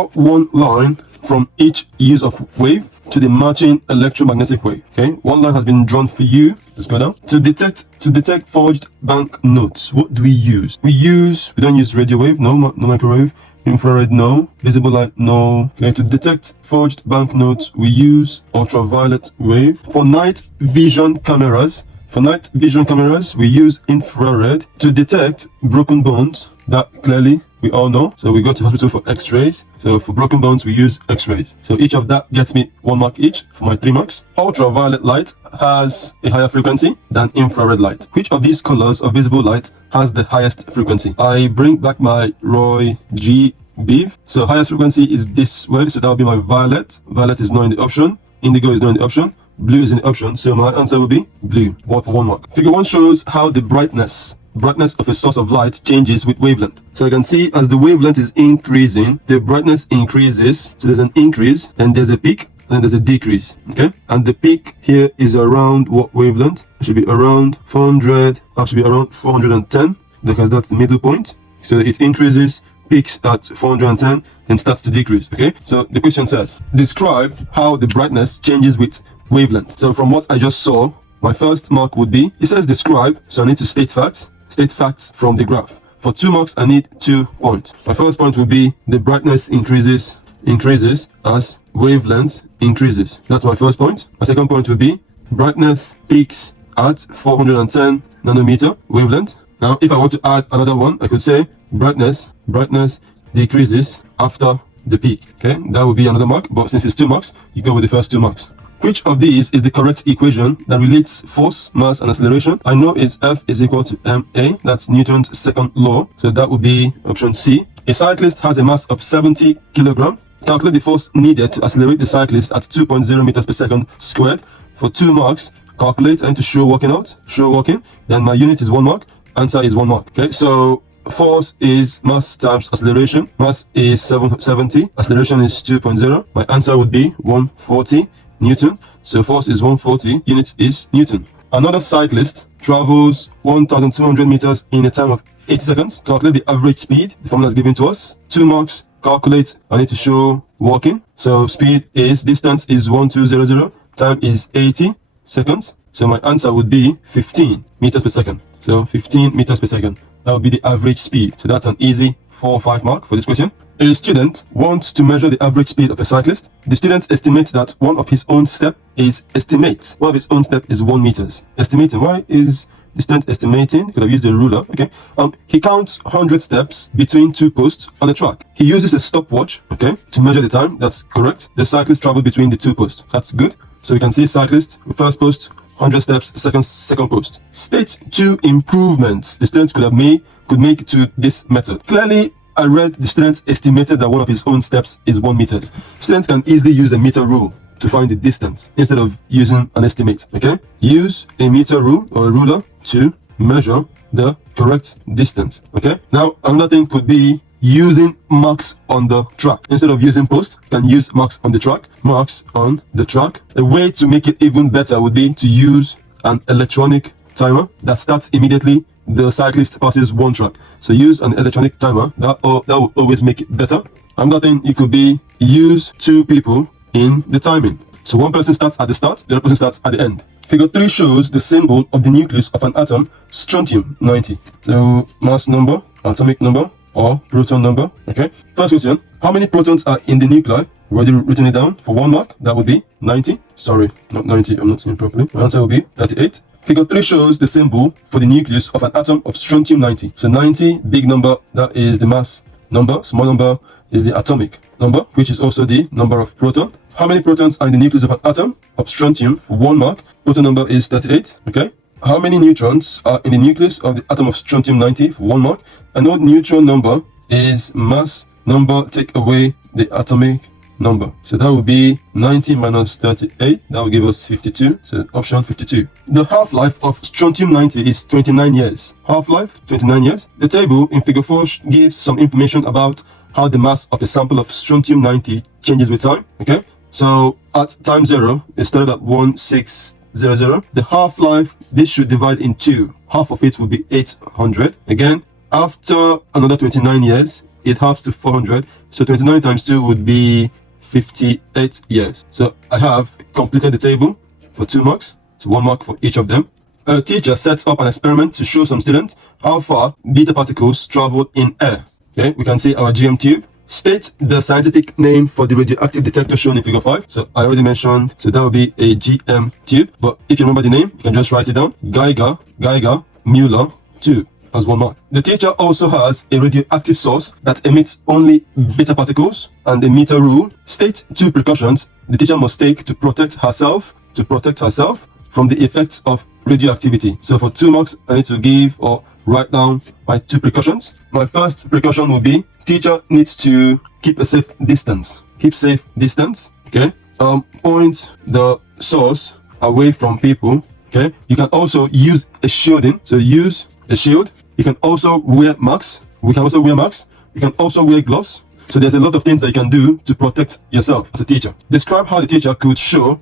Draw one line from each use of wave to the matching electromagnetic wave. Okay, one line has been drawn for you. Let's go down. To detect forged banknotes, what do we use? We don't use radio wave, no microwave. Infrared, no. Visible light, no. Okay, to detect forged banknotes, we use ultraviolet wave. For night vision cameras, we use infrared. To detect broken bones, that clearly we all know. So we go to hospital for x-rays. So for broken bones, we use x-rays. So each of that gets me 1 mark each for my 3 marks. Ultraviolet light has a higher frequency than infrared light. Which of these colors of visible light has the highest frequency? I bring back my Roy G. Beef. So highest frequency is this way. So that will be my violet. Violet is not in the option. Indigo is not in the option. Blue is in the option. So my answer will be blue. 1 mark. Figure 1 shows how the brightness of a source of light changes with wavelength. So I can see as the wavelength is increasing, the brightness increases. So there's an increase, then there's a peak, and there's a decrease. Okay, and the peak here is around what wavelength? It should be around 400, actually around 410, because that's the middle point. So it increases, peaks at 410, then starts to decrease. Okay, so the question says, describe how the brightness changes with wavelength. So from what I just saw, my first mark would be, it says describe, so I need to state facts from the graph. For 2 marks, I need 2 points. My first point would be the brightness increases as wavelength increases. That's my first point. My second point would be brightness peaks at 410 nanometer wavelength. Now, if I want to add another one, I could say brightness decreases after the peak. Okay, that would be another mark, but since it's 2 marks, you go with the first 2 marks. Which of these is the correct equation that relates force, mass, and acceleration? I know is F is equal to ma. That's Newton's second law. So that would be option C. A cyclist has a mass of 70 kilograms. Calculate the force needed to accelerate the cyclist at 2.0 meters per second squared. For 2 marks, calculate and to show working. Then my unit is 1 mark. Answer is 1 mark. Okay, so force is mass times acceleration. Mass is 70. Acceleration is 2.0. My answer would be 140 Newton. So force is 140. Unit is Newton. Another cyclist travels 1,200 meters in a time of 80 seconds. Calculate the average speed. The formula is given to us. 2 marks. Calculate. I need to show walking. So distance is 1200. Time is 80 seconds. So my answer would be 15 meters per second. So 15 meters per second. That would be the average speed. So that's an easy 4 or 5 mark for this question. A student wants to measure the average speed of a cyclist. The student estimates that one of his own step is 1 meters. Estimating. Why is the student estimating? Could have used a ruler. Okay. He counts 100 steps between 2 posts on a track. He uses a stopwatch, okay, to measure the time. That's correct. The cyclist traveled between the 2 posts. That's good. So we can see cyclist, first post, 100 steps, second post. State 2 improvements the student could make to this method. Clearly, I read the student estimated that one of his own steps is 1 meter. Students can easily use a meter rule to find the distance instead of using an estimate. Okay, use a meter rule or a ruler to measure the correct distance. Okay, now another thing could be using marks on the track. Instead of using posts, you can use marks on the track. Marks on the track. A way to make it even better would be to use an electronic timer that starts immediately the cyclist passes 1 track. So use an electronic timer. That will always make it better. Another thing, it could be use 2 people in the timing. So one person starts at the start, the other person starts at the end. Figure 3 shows the symbol of the nucleus of an atom, strontium-90. So mass number, atomic number, or proton number. Okay. First question, how many protons are in the nuclei? Already written it down. For 1 mark, that would be 90. Sorry, not 90, I'm not saying properly. My answer will be 38. Figure 3 shows the symbol for the nucleus of an atom of strontium-90. So 90, big number, that is the mass number. Small number is the atomic number, which is also the number of proton. How many protons are in the nucleus of an atom of strontium? For 1 mark, proton number is 38. Okay. How many neutrons are in the nucleus of the atom of strontium-90? For 1 mark. I know neutron number is mass number, take away the atomic number. So that would be 90 minus 38. That will give us 52. So option 52. The half-life of strontium-90 is 29 years. Half-life, 29 years. The table in figure 4 gives some information about how the mass of a sample of strontium-90 changes with time. Okay. So at time 0, it started at 1600. The half-life, this should divide in 2. Half of it will be 800. Again, after another 29 years, it halves to 400. So 29 times 2 would be 58 years. So I have completed the table for 2 marks. So 1 mark for each of them. A teacher sets up an experiment to show some students how far beta particles travel in air. Okay, we can see our GM tube. State the scientific name for the radioactive detector shown in figure 5. So I already mentioned, so that will be a GM tube. But if you remember the name, you can just write it down. Geiger, Mueller, 2 as 1 mark. The teacher also has a radioactive source that emits only beta particles and the meter rule. State 2 precautions the teacher must take to protect herself from the effects of radioactivity. So for 2 marks, I need to give or write down my 2 precautions. My first precaution will be teacher needs to keep a safe distance. Keep safe distance. Okay. Point the source away from people. Okay. You can also use a shielding. So use a shield. You can also wear masks. We can also wear masks. You can also wear gloves. So there's a lot of things that you can do to protect yourself as a teacher. Describe how the teacher could show,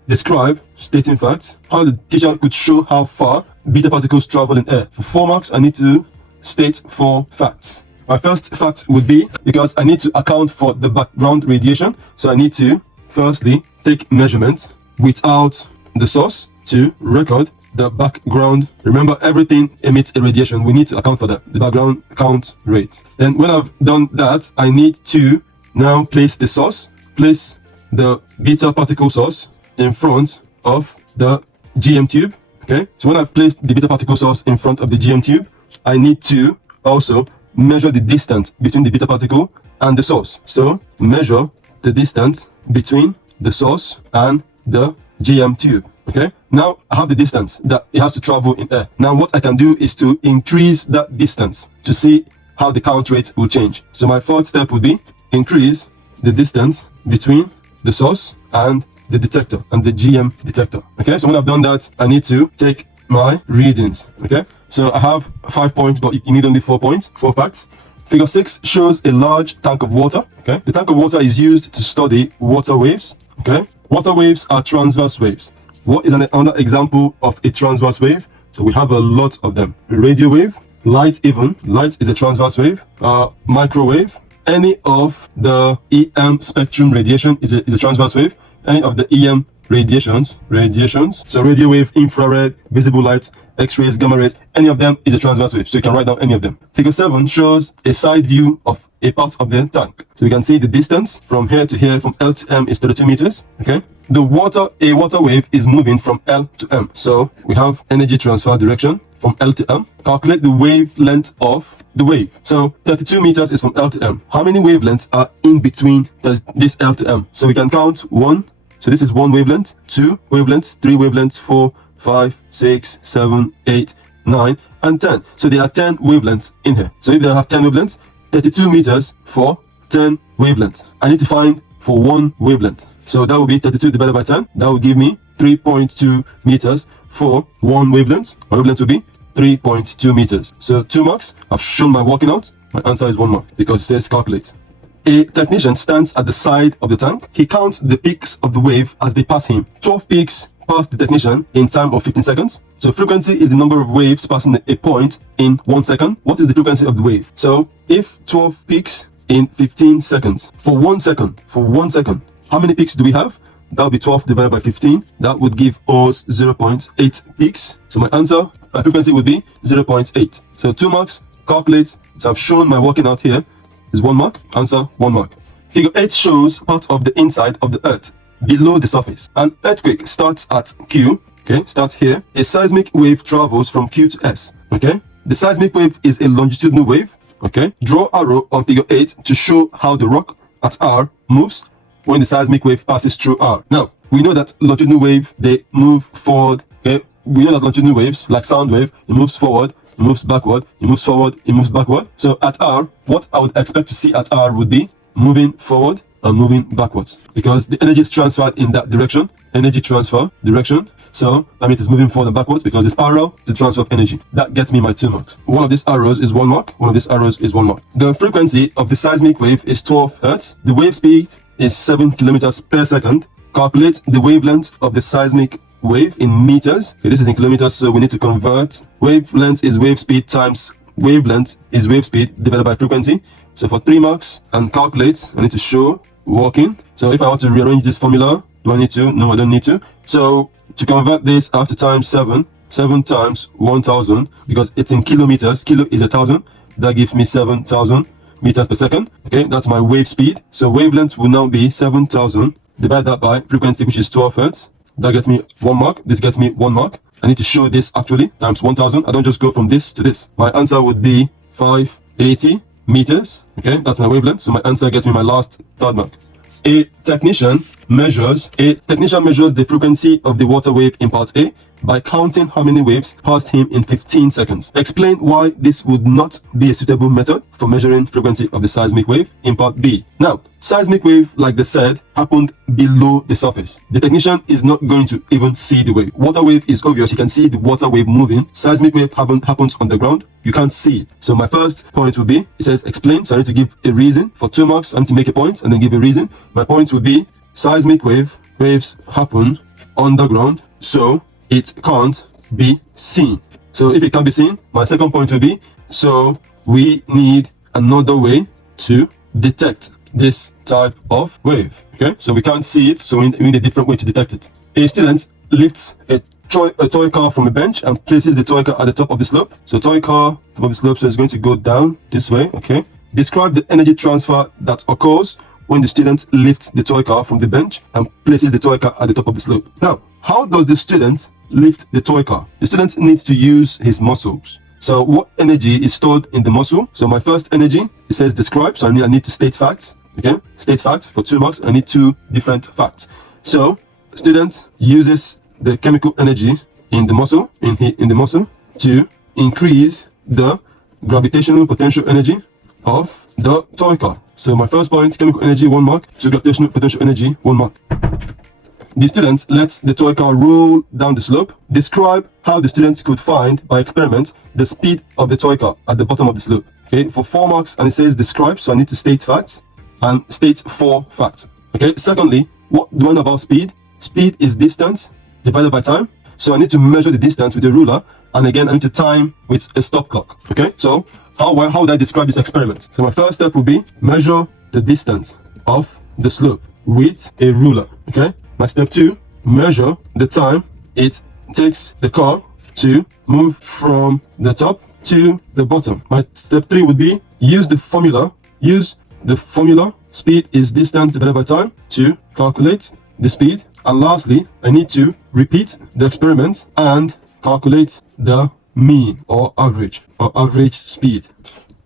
stating facts, how the teacher could show how far beta particles travel in air. For 4 marks, I need to state 4 facts. My first fact would be, because I need to account for the background radiation, so I need to firstly take measurements without the source to record the background. Remember, everything emits a radiation. We need to account for that, the background count rate. Then when I've done that, I need to now place the source, place the beta particle source in front of the GM tube. Okay, so when I've placed the beta particle source in front of the GM tube, I need to also measure the distance between the beta particle and the source. So measure the distance between the source and the GM tube. Okay, now I have the distance that it has to travel in air. Now what I can do is to increase that distance to see how the count rate will change. So my 4th step would be increase the distance between the source and the detector and the GM detector. Okay, so when I've done that, I need to take my readings. Okay, so I have 5 points, but you need only 4 points, 4 facts. Figure 6 shows a large tank of water. Okay, the tank of water is used to study water waves. Okay, water waves are transverse waves. What is another example of a transverse wave? So we have a lot of them. Radio wave, light is a transverse wave. Microwave, any of the EM spectrum radiation is a transverse wave. Any of the EM radiations, so radio wave, infrared, visible light, X-rays, gamma rays, any of them is a transverse wave. So you can write down any of them. Figure 7 shows a side view of a part of the tank. So you can see the distance from here to here, from L to M, is 32 meters. Okay. A water wave is moving from L to M. So we have energy transfer direction from L to M. Calculate the wavelength of the wave. So 32 meters is from L to M. How many wavelengths are in between this L to M? So we can count 1. So this is 1 wavelength, 2 wavelengths, 3 wavelengths, 4, 5, 6, 7, 8, 9, and 10. So there are 10 wavelengths in here. So if they have 10 wavelengths, 32 meters for 10 wavelengths. I need to find for 1 wavelength. So that will be 32 divided by 10. That will give me 3.2 meters for 1 wavelength. My wavelength will be 3.2 meters. So 2 marks. I've shown my working out. My answer is 1 mark because it says calculate. A technician stands at the side of the tank. He counts the peaks of the wave as they pass him. 12 peaks pass the technician in time of 15 seconds. So frequency is the number of waves passing a point in 1 second. What is the frequency of the wave? So if 12 peaks in 15 seconds, for 1 second, how many peaks do we have? That would be 12 divided by 15. That would give us 0.8 peaks. So my answer, my frequency would be 0.8. So 2 marks, calculate. So I've shown my working out here. Is 1 mark. Answer 1 mark. Figure 8 shows part of the inside of the earth below the surface. An earthquake starts at Q. Okay, starts here. A seismic wave travels from Q to S. Okay, the seismic wave is a longitudinal wave. Okay, draw arrow on figure 8 to show how the rock at R moves when the seismic wave passes through R. Now we know that longitudinal wave, they move forward. Okay, we know that longitudinal waves, like sound wave, it moves forward, it moves backward, it moves forward, it moves backward. So at R, what I would expect to see at R would be moving forward and moving backwards, because the energy is transferred in that direction. Energy transfer direction. So that means it's moving forward and backwards because it's parallel to the transfer of energy. That gets me my 2 marks. One of these arrows is 1 mark. One of these arrows is 1 mark. The frequency of the seismic wave is 12 hertz. The wave speed is 7 kilometers per second. Calculate the wavelength of the seismic wave in meters. Okay, this is in kilometers, so we need to convert. Wavelength is wave speed times wavelength is wave speed divided by frequency. So for 3 marks and calculate, I need to show working. So if I want to rearrange this formula, do I need to? No, I don't need to. So to convert this, I have to times 7 times 1000, because it's in kilometers. Kilo is 1000. That gives me 7000 meters per second. Okay, that's my wave speed. So wavelength will now be 7000. Divide that by frequency, which is 12 hertz. That gets me 1 mark. This gets me 1 mark. I need to show this actually times 1000. I don't just go from this to this. My answer would be 580 meters. Okay, that's my wavelength. So my answer gets me my last third mark. A technician measures the frequency of the water wave in part A by counting how many waves passed him in 15 seconds. Explain why this would not be a suitable method for measuring frequency of the seismic wave in part B. Now, seismic wave, like they said, happened below the surface. The technician is not going to even see the wave. Water wave is obvious. You can see the water wave moving. Seismic wave happens on the ground. You can't see it. So my first point would be, it says explain. So I need to give a reason. For 2 marks, I need to make a point and then give a reason. My point would be, seismic waves happen underground, so it can't be seen. So if it can't be seen, my second point will be, so we need another way to detect this type of wave. Okay, so we can't see it, so we need a different way to detect it. A student lifts a toy car from a bench and places the toy car at the top of the slope. So toy car, top of the slope, so it's going to go down this way. Okay, describe the energy transfer that occurs when the student lifts the toy car from the bench and places the toy car at the top of the slope. Now, how does the student lift the toy car? The student needs to use his muscles. So what energy is stored in the muscle? So my first energy, it says describe, so I need to state facts. Okay, state facts. For 2 marks, I need 2 different facts. So student uses the chemical energy in the muscle, in the muscle, to increase the gravitational potential energy of the toy car. So my first point, chemical energy, 1 mark. So gravitational potential energy, 1 mark. The student lets the toy car roll down the slope. Describe how the student could find, by experiment, the speed of the toy car at the bottom of the slope. Okay, for 4 marks, and it says describe, so I need to state facts and state 4 facts. Okay, secondly, what do I know about speed? Speed is distance divided by time. So I need to measure the distance with a ruler, and again, I need to time with a stop clock. Okay, so how would I describe this experiment? So my first step will be measure the distance of the slope with a ruler. Okay, my step 2, measure the time it takes the car to move from the top to the bottom. My step 3 would be use the formula. Speed is distance divided by time to calculate the speed. And lastly, I need to repeat the experiment and calculate the mean or average speed.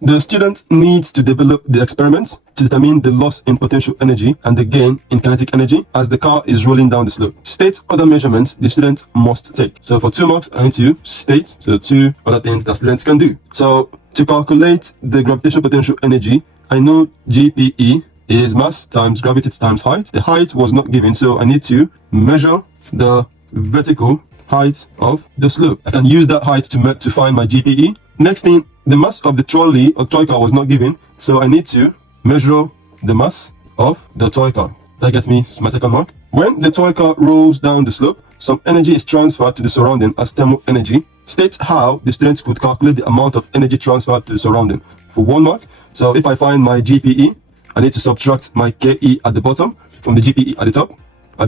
The student needs to develop the experiment to determine the loss in potential energy and the gain in kinetic energy as the car is rolling down the slope. State other measurements the student must take. So for 2 marks, I need to state 2 other things that students can do. So to calculate the gravitational potential energy, I know GPE is mass times gravity times height. The height was not given, so I need to measure the vertical height of the slope. I can use that height to find my GPE. Next thing, the mass of the trolley or toy car was not given, so I need to measure the mass of the toy car. That gets me my second mark. When the toy car rolls down the slope, some energy is transferred to the surrounding as thermal energy. State how the students could calculate the amount of energy transferred to the surrounding. For 1 mark, so if I find my GPE, I need to subtract my KE at the bottom from the GPE at the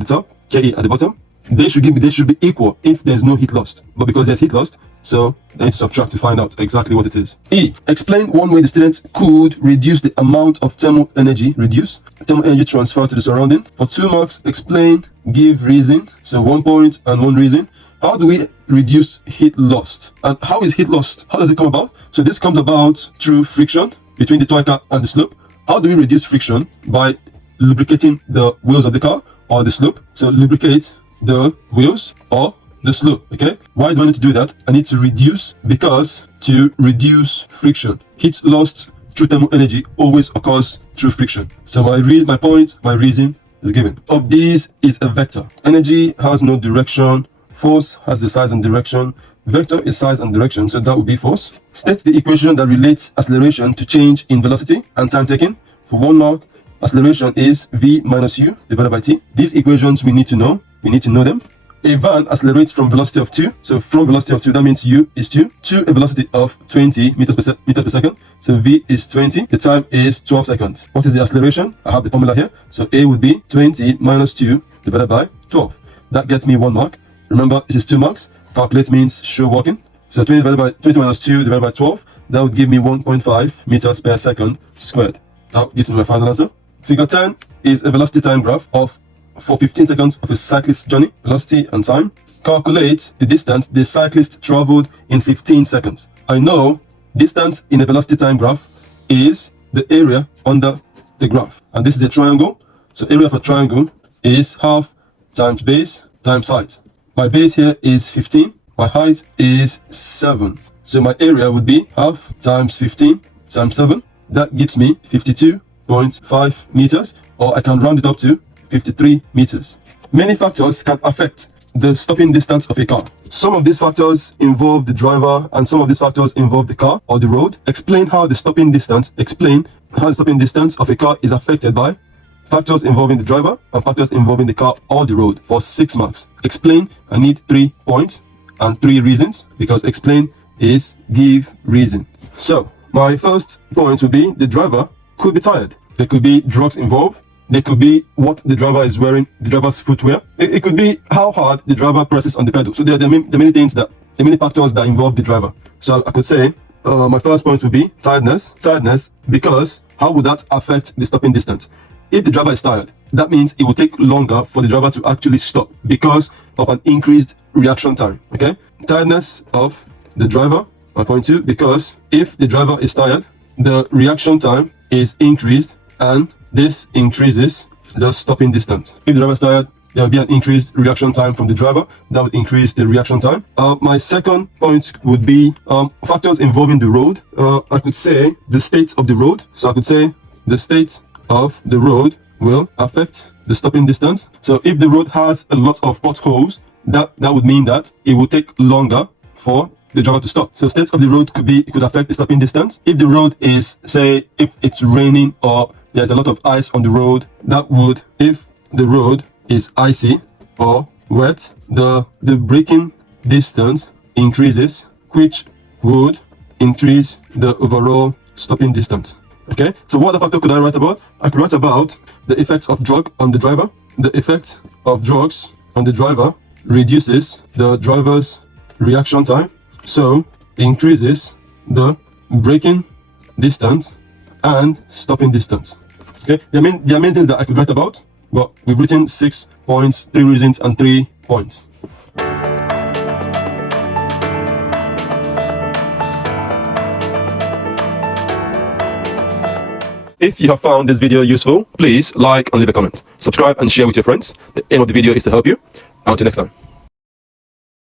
top, KE at the bottom. They should be equal if there's no heat lost. But because there's heat lost, so I need to subtract to find out exactly what it is. E. Explain one way the student could reduce the amount of thermal energy transferred to the surrounding. For 2 marks, explain, give reason. So 1 point and 1 reason. How do we reduce heat lost? And how is heat lost? How does it come about? So this comes about through friction between the toy car and the slope. How do we reduce friction? By lubricating the wheels of the car or the slope. So lubricate the wheels or the slope. Okay, why do I need to do that? I need to reduce, because to reduce friction, heat lost through thermal energy always occurs through friction. So my reason is given. Of these is a vector. Energy has no direction, force has the size and direction, vector is size and direction, so that would be force. State the equation that relates acceleration to change in velocity and time taken. For 1 mark, acceleration is v minus u divided by t. These equations we need to know them. a van accelerates from velocity of 2. So from velocity of 2, that means u is 2, to a velocity of 20 meters per second. So v is 20. The time is 12 seconds. What is the acceleration? I have the formula here. So a would be 20 minus 2 divided by 12. That gets me 1 mark. Remember, this is 2 marks. Calculate means show working. So 20 minus 2 divided by 12, that would give me 1.5 meters per second squared. That gives me my final answer. Figure 10 is a velocity time graph for 15 seconds of a cyclist's journey, velocity and time. Calculate the distance the cyclist traveled in 15 seconds. I know distance in a velocity time graph is the area under the graph. And this is a triangle. So area of a triangle is half times base times height. My base here is 15. My height is 7. So my area would be half times 15 times 7. That gives me 52.5 meters, or I can round it up to 53 meters. Many factors can affect the stopping distance of a car. Some of these factors involve the driver, and some of these factors involve the car or the road. Explain how the stopping distance of a car is affected by factors involving the driver and factors involving the car or the road for 6 marks. Explain, I need 3 points and 3 reasons, because explain is give reason. So my first point would be the driver could be tired. There could be drugs involved. There could be what the driver is wearing, the driver's footwear. It could be how hard the driver presses on the pedal. So there are many factors that involve the driver. So I could say my first point would be tiredness. Tiredness, because how would that affect the stopping distance? If the driver is tired, that means it will take longer for the driver to actually stop because of an increased reaction time. Okay, tiredness of the driver, my point 2, because if the driver is tired, the reaction time is increased, and this increases the stopping distance. If the driver is tired, there will be an increased reaction time from the driver. That would increase the reaction time. My second point would be factors involving the road. I could say the state of the road. So I could say the state of the road will affect the stopping distance. So if the road has a lot of potholes, that would mean that it will take longer for the driver to stop. So state of the road could affect the stopping distance. If the road is, say, if it's raining or there's a lot of ice on the road, that would, if the road is icy or wet, the braking distance increases, which would increase the overall stopping distance. Okay, so what other factor could I write about? I could write about the effects of drug on the driver. The effect of drugs on the driver reduces the driver's reaction time, so increases the braking distance and stopping distance. Okay, there are many things that I could write about, but we've written 6 points, 3 reasons, and 3 points. If you have found this video useful, please like and leave a comment. Subscribe and share with your friends. The aim of the video is to help you. Until next time.